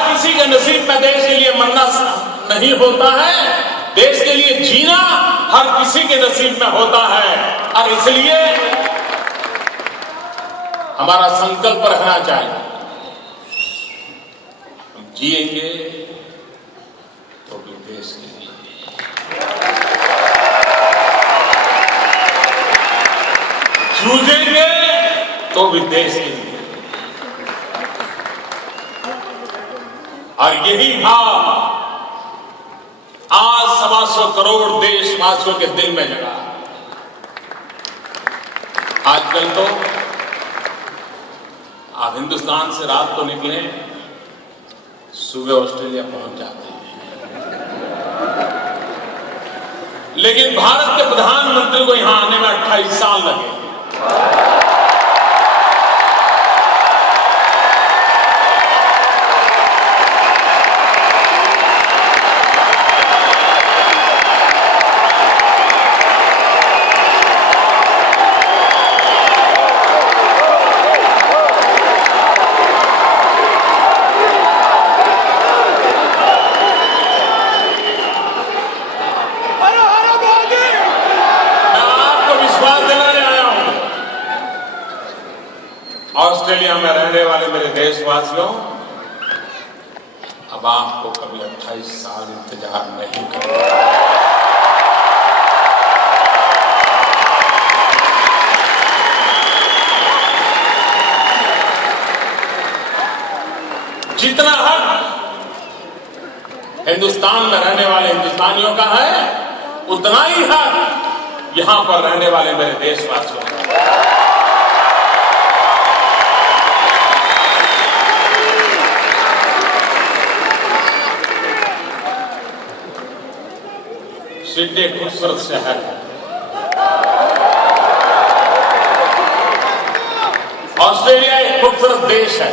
हर किसी के नसीब में देश के लिए मरना नहीं होता है, देश के लिए जीना हर किसी के नसीब में होता है। और इसलिए हमारा संकल्प रहना चाहिए, हम जिएंगे तो भी देश के लिए, जूझेंगे तो भी देश के लिए। और यही भाव आज 125 करोड़ देशवासियों के दिल में जगा। आजकल तो आप हिंदुस्तान से रात को निकले, सुबह ऑस्ट्रेलिया पहुंच जाते हैं, लेकिन भारत के प्रधानमंत्री को यहां आने में 28 साल लगे। ऑस्ट्रेलिया में रहने वाले मेरे देशवासियों, अब आपको कभी 28 साल इंतजार नहीं करना। जितना हक हिंदुस्तान में रहने वाले हिंदुस्तानियों का है, उतना ही हक यहां पर रहने वाले मेरे देशवासियों का। सिडनी खूबसूरत शहर है, ऑस्ट्रेलिया एक खूबसूरत देश है।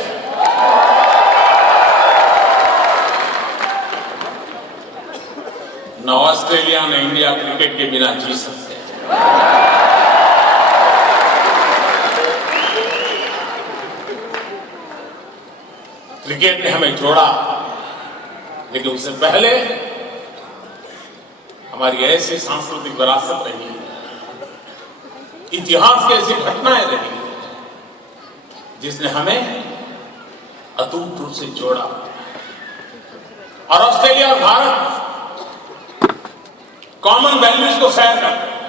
न ऑस्ट्रेलिया न इंडिया क्रिकेट के बिना जी सकते हैं। क्रिकेट ने हमें जोड़ा, लेकिन उससे पहले हमारी ऐसी सांस्कृतिक विरासत रही है, इतिहास की ऐसी घटनाएं रही जिसने हमें अटूट रूप से जोड़ा। और ऑस्ट्रेलिया और भारत कॉमन वैल्यूज को शेयर करते हैं।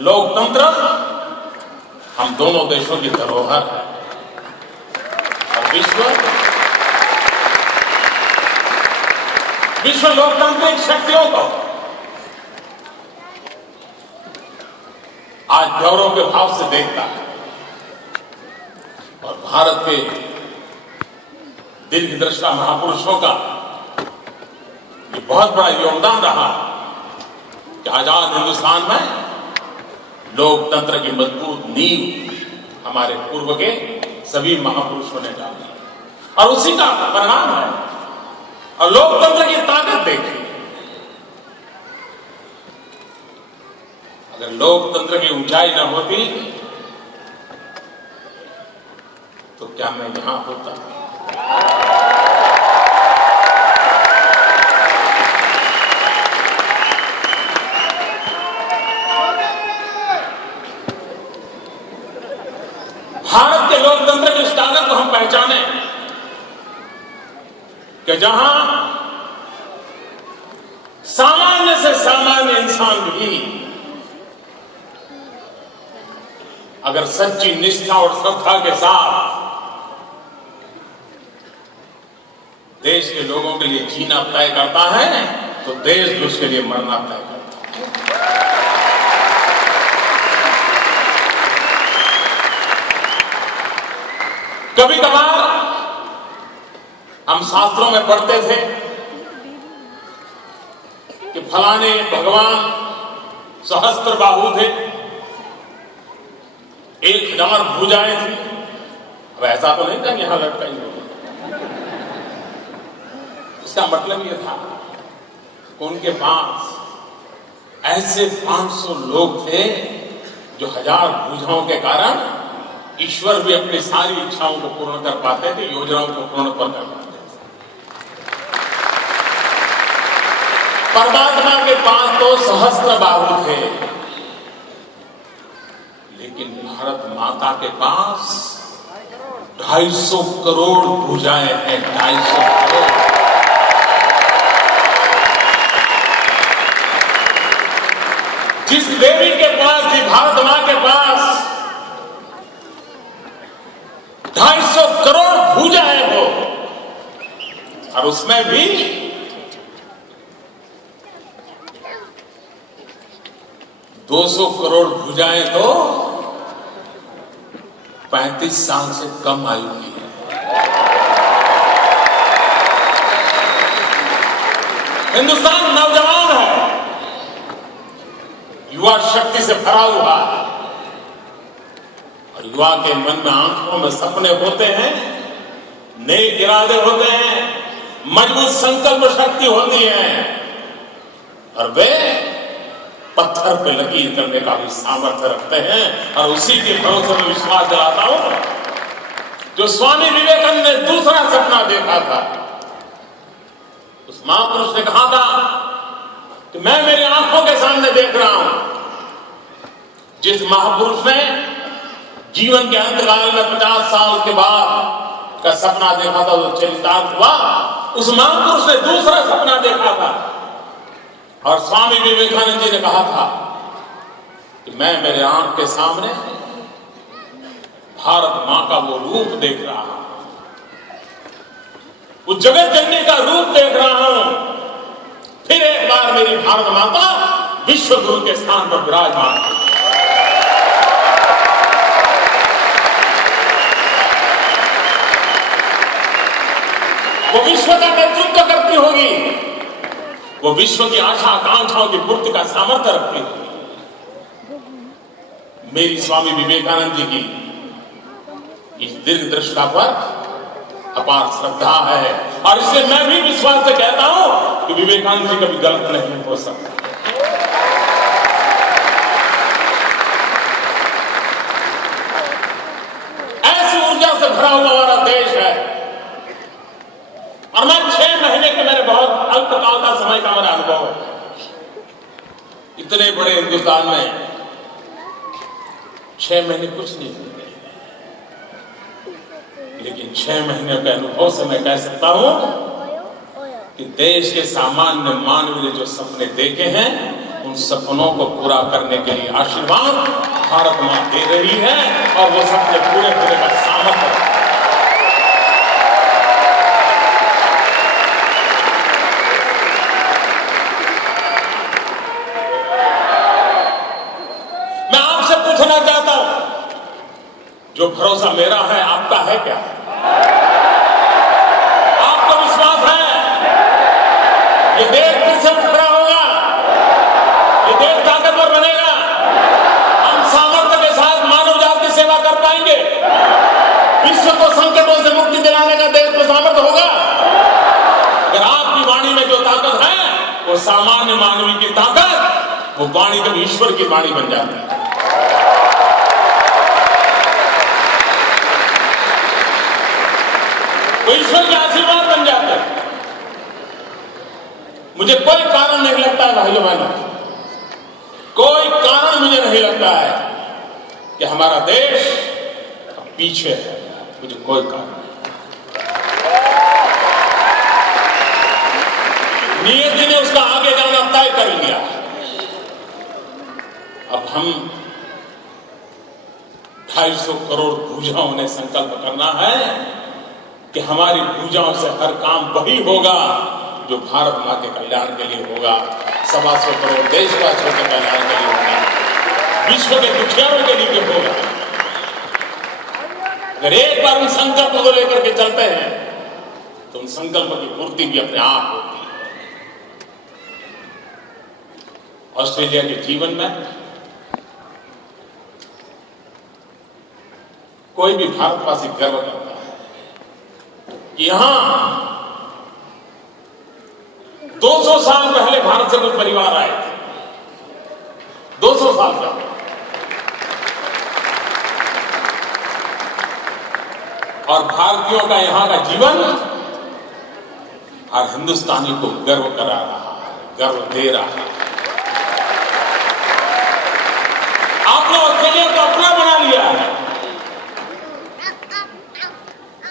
लोकतंत्र हम दोनों देशों की धरोहर है, और विश्व लोकतांत्रिक शक्तियों को आज गौरव के भाव से देखता है। और भारत के दीर्घदृष्टा महापुरुषों का ये बहुत बड़ा योगदान रहा कि आजाद हिंदुस्तान में लोकतंत्र की मजबूत नींव हमारे पूर्व के सभी महापुरुषों ने डाली, और उसी का परिणाम है। और लोकतंत्र की ताकत देखिए, अगर लोकतंत्र की ऊंचाई न होती तो क्या मैं यहां होता? भारत के लोकतंत्र की इस ताकत को हम पहचाने कि जहां सामान्य से सामान्य इंसान भी अगर सच्ची निष्ठा और श्रद्धा के साथ देश के लोगों के लिए जीना तय करता है, तो देश भी उसके लिए मरना तय करता है। कभी कभार हम शास्त्रों में पढ़ते थे कि फलाने भगवान सहस्त्र बाहु थे, 1000 भुजाएं थी। अब ऐसा तो नहीं था कि यहां लटका ही होगा। इसका मतलब यह था कि उनके पास ऐसे 500 लोग थे जो 1000 भुजाओं के कारण ईश्वर भी अपनी सारी इच्छाओं को पूर्ण कर पाते थे, योजनाओं को पूर्ण कर पाते थे। परमात्मा के पास तो सहस्त्र बाहु थे, लेकिन भारत माता के पास 250 करोड़ भुजाएं हैं। 250 करोड़। जिस देवी के पास, जिस भारत मां के पास 250 करोड़ भुजाएं हो, और उसमें भी 200 करोड़ भुजाएं तो 35 साल से कम आयु की है। हिंदुस्तान नौजवान है, युवा शक्ति से भरा हुआ है, और युवा के मन में, आंखों में सपने होते हैं, नेक इरादे होते हैं, मजबूत संकल्प शक्ति होती है, और वे पत्थर पे लकीर करने का भी सामर्थ्य रखते हैं। और उसी के भरोसे में विश्वास दिलाता हूं, जो स्वामी विवेकानंद ने दूसरा सपना देखा था, उस महापुरुष ने कहा था कि मैं मेरी आंखों के सामने देख रहा हूं, जिस महापुरुष ने जीवन के अंतकाल में 50 साल के बाद का सपना देखा था, वो चरितार्थ हुआ। उस महापुरुष ने दूसरा सपना देखा था, और स्वामी विवेकानंद जी ने कहा था कि मैं मेरे आंख के सामने भारत मां का वो रूप देख रहा हूं, वो जगत जननी का रूप देख रहा हूं। फिर एक बार मेरी भारत माता विश्व गुरु के स्थान पर विराजमान है। वो विश्व का नेतृत्व करती होगी, वो विश्व की आशा आकांक्षाओं की पूर्ति का सामर्थ्य रखती होगी। मेरी स्वामी विवेकानंद जी की इस दीर्घ दृष्टा पर अपार श्रद्धा है, और इसलिए मैं भी विश्वास से कहता हूं कि विवेकानंद जी कभी गलत नहीं हो सकता। ऐसी ऊर्जा से भरा हुआ हमारा देश है, और मैं 6 महीने के, मेरे बहुत अल्पकाल का समय का मेरा अनुभव है। इतने बड़े हिंदुस्तान में 6 महीने कुछ नहीं होते, लेकिन 6 महीने के अनुभव से मैं कह सकता हूं कि देश के सामान्य मानव ने जो सपने देखे हैं, उन सपनों को पूरा करने के लिए आशीर्वाद भारत मां दे रही है, और वो सपने पूरे होने का सामर्थ्य है। मैं आपसे पूछना चाहता हूं, जो भरोसा मेरा है, आपका है क्या? आपको विश्वास है ये देश फिर से खड़ा होगा, ये देश ताकतवर बनेगा, हम सामर्थ्य के साथ मानव जाति की सेवा कर पाएंगे, विश्व को संकटों से मुक्ति दिलाने का देश को सामर्थ्य होगा। अगर आपकी वाणी में जो ताकत है, वो सामान्य मानवी की ताकत, वो वाणी कभी ईश्वर की वाणी बन जाती है। वो ईश्वर के आशीर्वाद बन जाते हैं। मुझे कोई कारण नहीं लगता है भाइयों बहनों, कोई कारण मुझे नहीं लगता है कि हमारा देश पीछे है। मुझे कोई कारण नहीं। नियति ने उसका आगे जाना तय कर लिया। अब हम 250 करोड़ भुजाओं ने संकल्प करना है कि हमारी भुजाओं से हर काम वही होगा जो भारत मां के कल्याण के लिए होगा, 125 करोड़ देशवासियों के कल्याण के लिए होगा, विश्व के दुखियारों के लिए होगा। अगर एक बार उन संकल्प को लेकर के चलते हैं, तो उन संकल्प की पूर्ति भी अपने आप होती है। ऑस्ट्रेलिया के जीवन में कोई भी भारतवासी गर्व करता है कि यहां 200 साल पहले भारत से कुछ परिवार आए थे। 200 साल पहले और भारतीयों का यहां का जीवन हर हिंदुस्तानी को गर्व करा रहा है, गर्व दे रहा है। आपने ऑस्ट्रेलिया को अपना बना लिया है।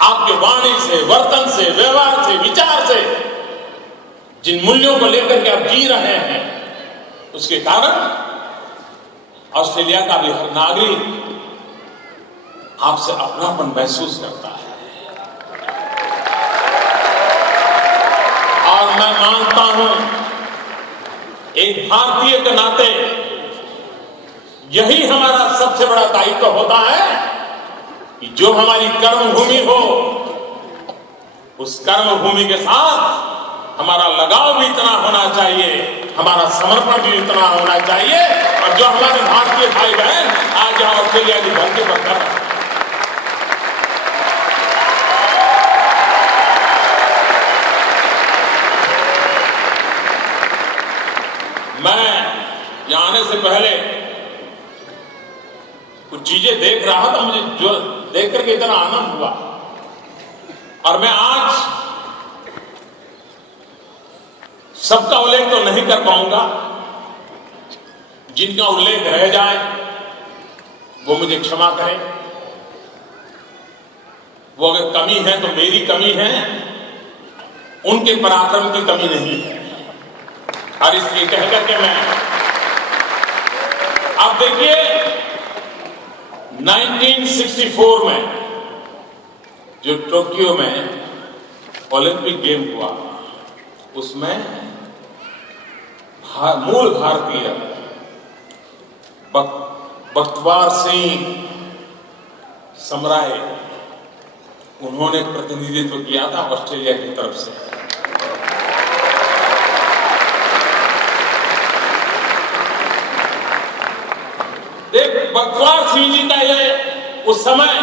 आपके वाणी से, वर्तन से, व्यवहार से, विचार से जिन मूल्यों को लेकर के आप जी रहे हैं, उसके कारण ऑस्ट्रेलिया का भी हर नागरिक आपसे अपनापन महसूस करता है। और मैं मानता हूं, एक भारतीय के नाते यही हमारा सबसे बड़ा दायित्व होता है कि जो हमारी कर्मभूमि हो, उस कर्मभूमि के साथ हमारा लगाव भी इतना होना चाहिए, हमारा समर्पण भी इतना होना चाहिए। और जो हमारे भारतीय भाई बहन आज यहां ऑस्ट्रेलिया की धरती पर कर रहे हैं, मैं यहां आने से पहले कुछ चीजें देख रहा था, मुझे जो देख करके इतना आनंद हुआ। और मैं आज सबका उल्लेख तो नहीं कर पाऊंगा, जिनका उल्लेख रह जाए वो मुझे क्षमा करें। वो अगर कमी है तो मेरी कमी है, उनके पराक्रम की कमी नहीं है। और इसलिए कह करके मैं अब देखिए 1964 में जो टोक्यो में ओलंपिक गेम हुआ, उसमें मूल भारतीय बख्तवार सिंह समराय, उन्होंने प्रतिनिधित्व किया था ऑस्ट्रेलिया की तरफ से। देख, बख्तवार सिंह जी का ये उस समय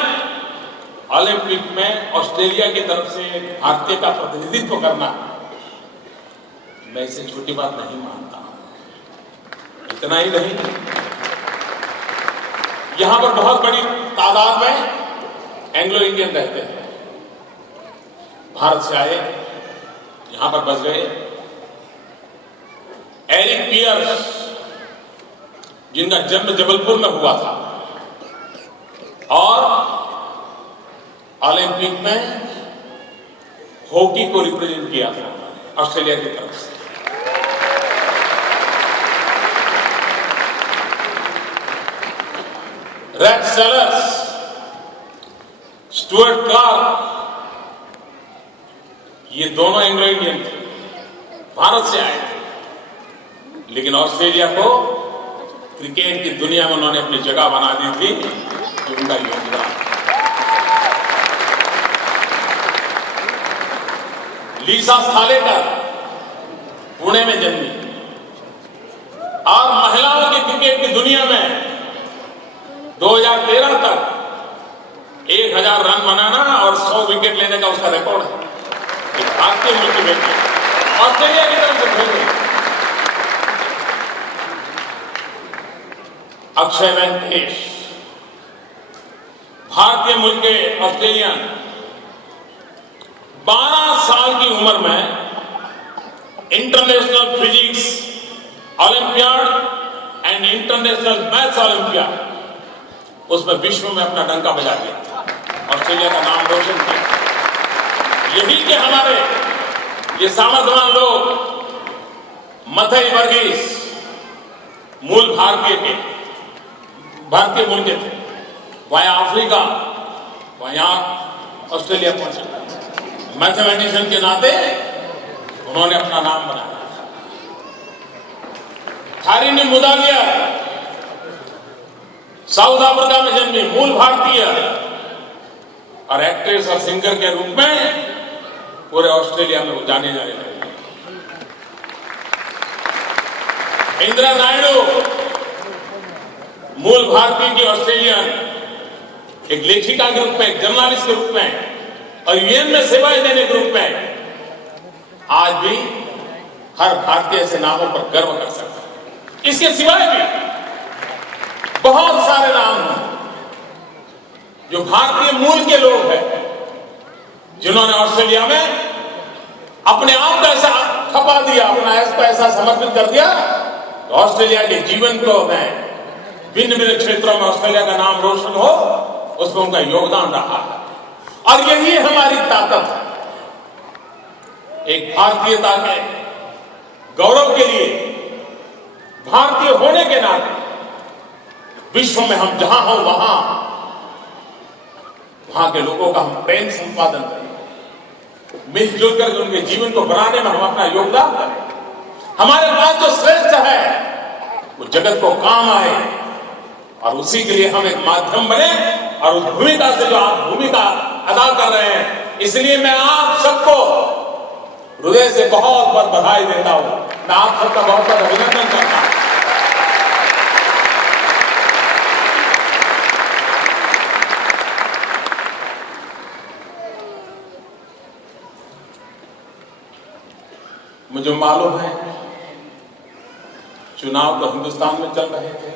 ओलंपिक में ऑस्ट्रेलिया की तरफ से भारतीय का प्रतिनिधित्व करना, मैं इसे छोटी बात नहीं मानता। इतना ही नहीं, यहां पर बहुत बड़ी तादाद में एंग्लो इंडियन रहते हैं, भारत से आए, यहां पर बस गए। एरिक पियर्स, जिनका जन्म जबलपुर में हुआ था और ओलंपिक में हॉकी को रिप्रेजेंट किया था ऑस्ट्रेलिया की तरफ से। रेक्स सेलर्स, स्टुअर्ट क्लार्क, ये दोनों एंग्लो इंडियन थे, भारत से आए थे, लेकिन ऑस्ट्रेलिया को क्रिकेट की दुनिया में उन्होंने अपनी जगह बना दी थी। कि उनका योगदान, लीसा सालेकर पुणे में जन्मी और महिलाओं की क्रिकेट की दुनिया में 2013 तक 1000 रन बनाना और 100 विकेट लेने का उसका रिकॉर्ड है। एक भारतीय मुल्क बेटी ऑस्ट्रेलिया की तरफ से खेल रही। अक्षय वेंकटेश, भारतीय मूल के ऑस्ट्रेलियन, 12 साल की उम्र में international physics olympiad and international maths olympiad, उसमें विश्व में अपना डंका बजा दिया, ऑस्ट्रेलिया का नाम रोशन किया। यही के हमारे ये सामर्थ्यवान लोग मथई वर्गीस मूल भारतीय मूल के थे, वहां अफ्रीका, वहां ऑस्ट्रेलिया पहुंचे। मैथमेटिशियन के नाते उन्होंने अपना नाम बनाया। थारिनी मुदालिया साउथ अफ्रीका में जन्मी, मूल भारतीय, और एक्ट्रेस और सिंगर के रूप में पूरे ऑस्ट्रेलिया में वो जाने लगे। इंदिरा नायडू, मूल भारतीय की ऑस्ट्रेलियन, एक लेखिका के रूप में, एक जर्नलिस्ट के रूप में और यूएन में सेवाएं देने के रूप में आज भी हर भारतीय ऐसे नामों पर गर्व कर सकता है। इसके सिवाय भी बहुत सारे नाम हैं जो भारतीय मूल के लोग हैं जिन्होंने ऑस्ट्रेलिया में अपने आप को ऐसा खपा दिया, अपना ऐसा समर्पित कर दिया, तो ऑस्ट्रेलिया के जीवन को मैं भिन्न भिन्न क्षेत्रों में ऑस्ट्रेलिया का नाम रोशन हो, उसमें उनका योगदान रहा है। और यही हमारी ताकत है। एक भारतीयता के गौरव के लिए, भारतीय होने के नाते विश्व में हम जहां हो वहां के लोगों का हम प्रेम संपादन करें, मिलजुल कर उनके जीवन को बनाने में हम अपना योगदान करें। हमारे पास जो श्रेष्ठ है वो जगत को काम आए, और उसी के लिए हम एक माध्यम बने, और उस भूमिका से जो आप भूमिका अदा कर रहे हैं, इसलिए मैं आप सबको हृदय से बहुत बहुत बधाई देता हूं। मैं आप सबका बहुत बहुत अभिनंदन करता हूं। मुझे मालूम है चुनाव तो हिंदुस्तान में चल रहे थे,